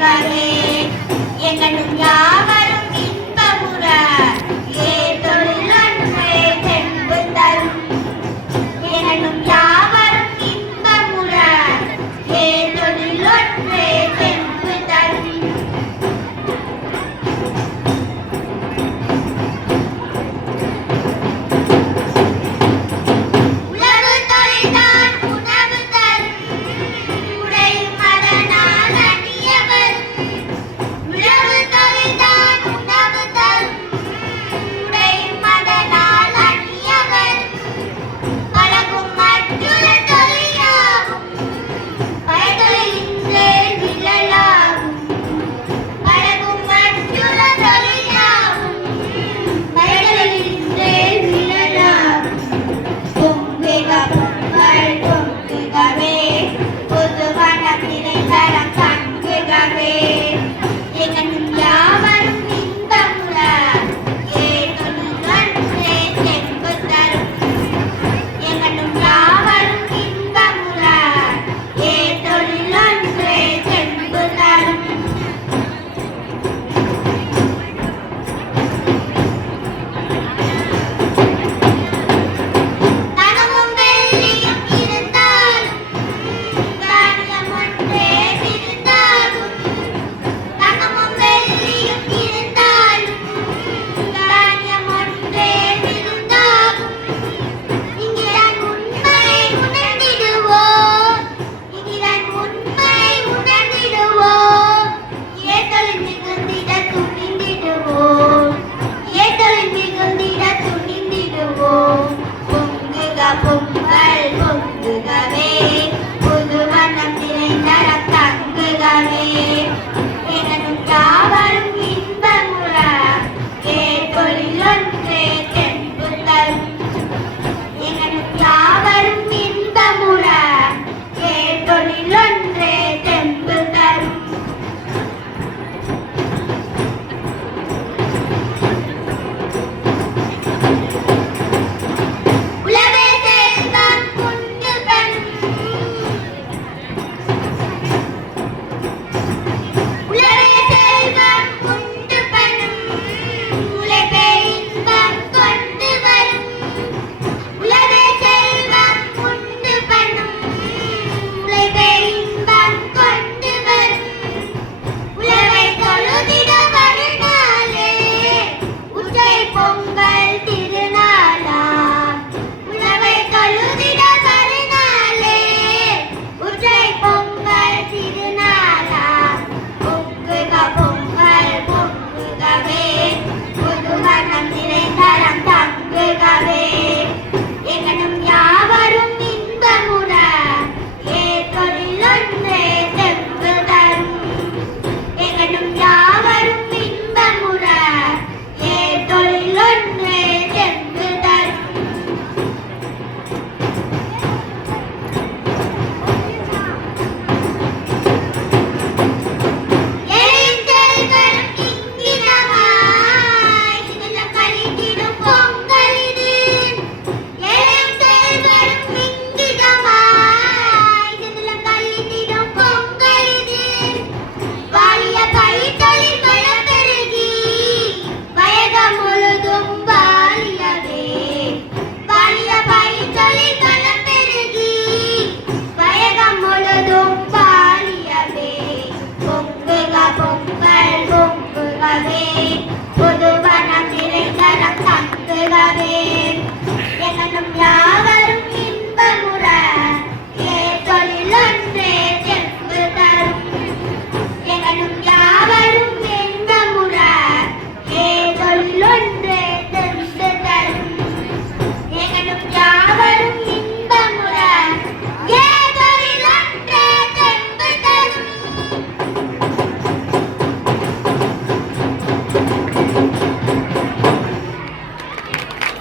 Amen.